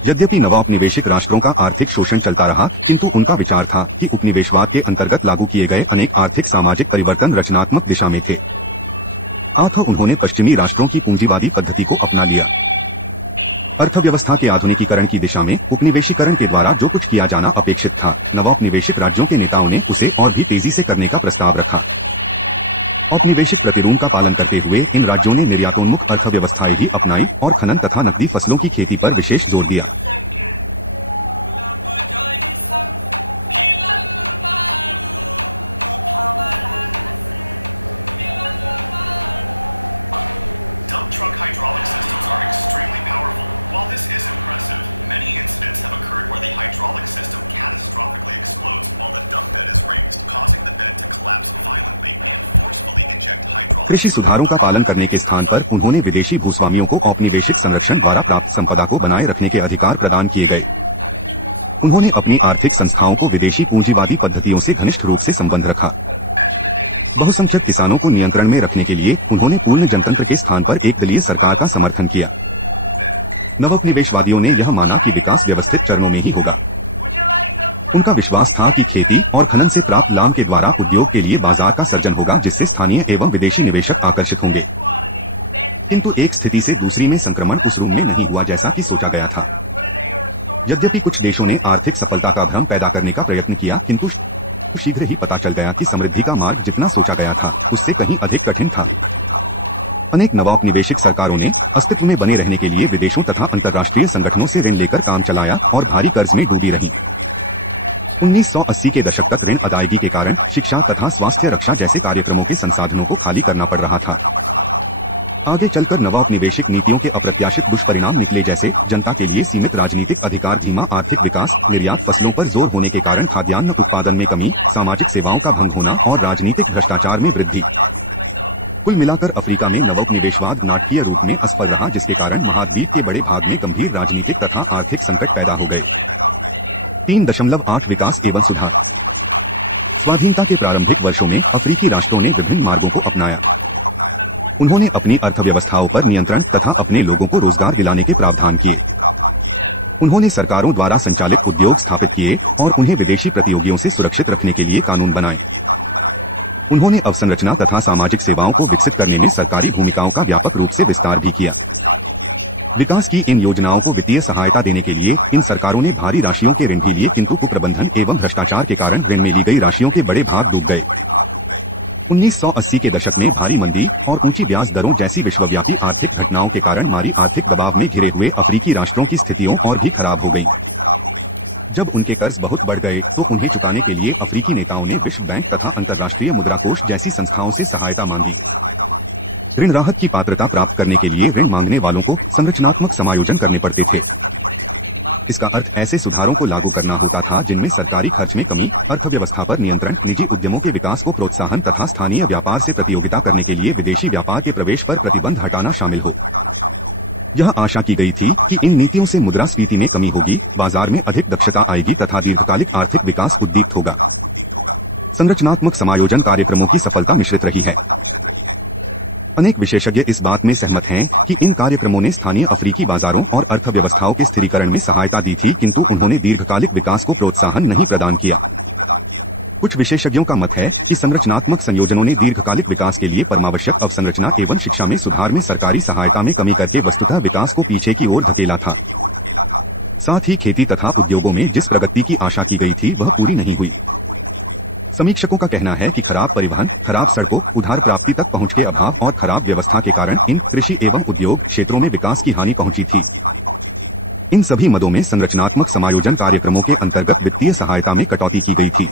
यद्यपि नवोपनिवेशिक राष्ट्रों का आर्थिक शोषण चलता रहा, किंतु उनका विचार था कि उपनिवेशवाद के अंतर्गत लागू किए गए अनेक आर्थिक सामाजिक परिवर्तन रचनात्मक दिशा में थे। अतः उन्होंने पश्चिमी राष्ट्रों की पूंजीवादी पद्धति को अपना लिया। अर्थव्यवस्था के आधुनिकीकरण की दिशा में उपनिवेशीकरण के द्वारा जो कुछ किया जाना अपेक्षित था, नवोपनिवेशिक राज्यों के नेताओं ने उसे और भी तेजी से करने का प्रस्ताव रखा। औपनिवेशिक प्रतिरूप का पालन करते हुए इन राज्यों ने निर्यातोन्मुख अर्थव्यवस्थाएं ही अपनाई और खनन तथा नकदी फसलों की खेती पर विशेष जोर दिया। कृषि सुधारों का पालन करने के स्थान पर उन्होंने विदेशी भूस्वामियों को औपनिवेशिक संरक्षण द्वारा प्राप्त संपदा को बनाए रखने के अधिकार प्रदान किए गए। उन्होंने अपनी आर्थिक संस्थाओं को विदेशी पूंजीवादी पद्धतियों से घनिष्ठ रूप से संबंध रखा। बहुसंख्यक किसानों को नियंत्रण में रखने के लिए उन्होंने पूर्ण जनतंत्र के स्थान पर एक दलीय सरकार का समर्थन किया। नवोपनिवेशवादियों ने यह माना कि विकास व्यवस्थित चरणों में ही होगा। उनका विश्वास था कि खेती और खनन से प्राप्त लाभ के द्वारा उद्योग के लिए बाजार का सर्जन होगा, जिससे स्थानीय एवं विदेशी निवेशक आकर्षित होंगे। किंतु एक स्थिति से दूसरी में संक्रमण उस रूप में नहीं हुआ जैसा कि सोचा गया था। यद्यपि कुछ देशों ने आर्थिक सफलता का भ्रम पैदा करने का प्रयत्न किया, किंतु शीघ्र ही पता चल गया कि समृद्धि का मार्ग जितना सोचा गया था उससे कहीं अधिक कठिन था। अनेक नवोपनिवेशिक सरकारों ने अस्तित्व में बने रहने के लिए विदेशों तथा अंतर्राष्ट्रीय संगठनों से ऋण लेकर काम चलाया और भारी कर्ज में डूबी रहीं। 1980 के दशक तक ऋण अदायगी के कारण शिक्षा तथा स्वास्थ्य रक्षा जैसे कार्यक्रमों के संसाधनों को खाली करना पड़ रहा था। आगे चलकर नवोपनिवेशिक नीतियों के अप्रत्याशित दुष्परिणाम निकले, जैसे जनता के लिए सीमित राजनीतिक अधिकार, धीमा आर्थिक विकास, निर्यात फसलों पर जोर होने के कारण खाद्यान्न उत्पादन में कमी, सामाजिक सेवाओं का भंग होना और राजनीतिक भ्रष्टाचार में वृद्धि। कुल मिलाकर अफ्रीका में नवोपनिवेशवाद नाटकीय रूप में असफल रहा, जिसके कारण महाद्वीप के बड़े भाग में गंभीर राजनीतिक तथा आर्थिक संकट पैदा हो गए। 3.8 विकास एवं सुधार। स्वाधीनता के प्रारंभिक वर्षों में अफ्रीकी राष्ट्रों ने विभिन्न मार्गों को अपनाया। उन्होंने अपनी अर्थव्यवस्थाओं पर नियंत्रण तथा अपने लोगों को रोजगार दिलाने के प्रावधान किए। उन्होंने सरकारों द्वारा संचालित उद्योग स्थापित किए और उन्हें विदेशी प्रतियोगियों से सुरक्षित रखने के लिए कानून बनाए। उन्होंने अवसंरचना तथा सामाजिक सेवाओं को विकसित करने में सरकारी भूमिकाओं का व्यापक रूप से विस्तार भी किया। विकास की इन योजनाओं को वित्तीय सहायता देने के लिए इन सरकारों ने भारी राशियों के ऋण भी लिए, किंतु कुप्रबंधन एवं भ्रष्टाचार के कारण ऋण में ली गई राशियों के बड़े भाग डूब गए। 1980 के दशक में भारी मंदी और ऊंची ब्याज दरों जैसी विश्वव्यापी आर्थिक घटनाओं के कारण मारी आर्थिक दबाव में घिरे हुए अफ्रीकी राष्ट्रों की स्थितियों और भी खराब हो गईं। जब उनके कर्ज बहुत बढ़ गए तो उन्हें चुकाने के लिए अफ्रीकी नेताओं ने विश्व बैंक तथा अंतर्राष्ट्रीय मुद्राकोष जैसी संस्थाओं से सहायता मांगी। ऋण राहत की पात्रता प्राप्त करने के लिए ऋण मांगने वालों को संरचनात्मक समायोजन करने पड़ते थे। इसका अर्थ ऐसे सुधारों को लागू करना होता था जिनमें सरकारी खर्च में कमी, अर्थव्यवस्था पर नियंत्रण, निजी उद्यमों के विकास को प्रोत्साहन तथा स्थानीय व्यापार से प्रतियोगिता करने के लिए विदेशी व्यापार के प्रवेश पर प्रतिबंध हटाना शामिल हो। यह आशा की गई थी कि इन नीतियों से मुद्रास्फीति में कमी होगी, बाजार में अधिक दक्षता आएगी तथा दीर्घकालिक आर्थिक विकास उद्दीप्त होगा। संरचनात्मक समायोजन कार्यक्रमों की सफलता मिश्रित रही है। अनेक विशेषज्ञ इस बात में सहमत हैं कि इन कार्यक्रमों ने स्थानीय अफ्रीकी बाजारों और अर्थव्यवस्थाओं के स्थिरीकरण में सहायता दी थी, किंतु उन्होंने दीर्घकालिक विकास को प्रोत्साहन नहीं प्रदान किया। कुछ विशेषज्ञों का मत है कि संरचनात्मक संयोजनों ने दीर्घकालिक विकास के लिए परमावश्यक अवसंरचना एवं शिक्षा में सुधार में सरकारी सहायता में कमी करके वस्तुतः विकास को पीछे की ओर धकेला था। साथ ही खेती तथा उद्योगों में जिस प्रगति की आशा की गई थी वह पूरी नहीं हुई। समीक्षकों का कहना है कि खराब परिवहन, खराब सड़कों, उधार प्राप्ति तक पहुंच के अभाव और खराब व्यवस्था के कारण इन कृषि एवं उद्योग क्षेत्रों में विकास की हानि पहुंची थी। इन सभी मदों में संरचनात्मक समायोजन कार्यक्रमों के अंतर्गत वित्तीय सहायता में कटौती की गई थी।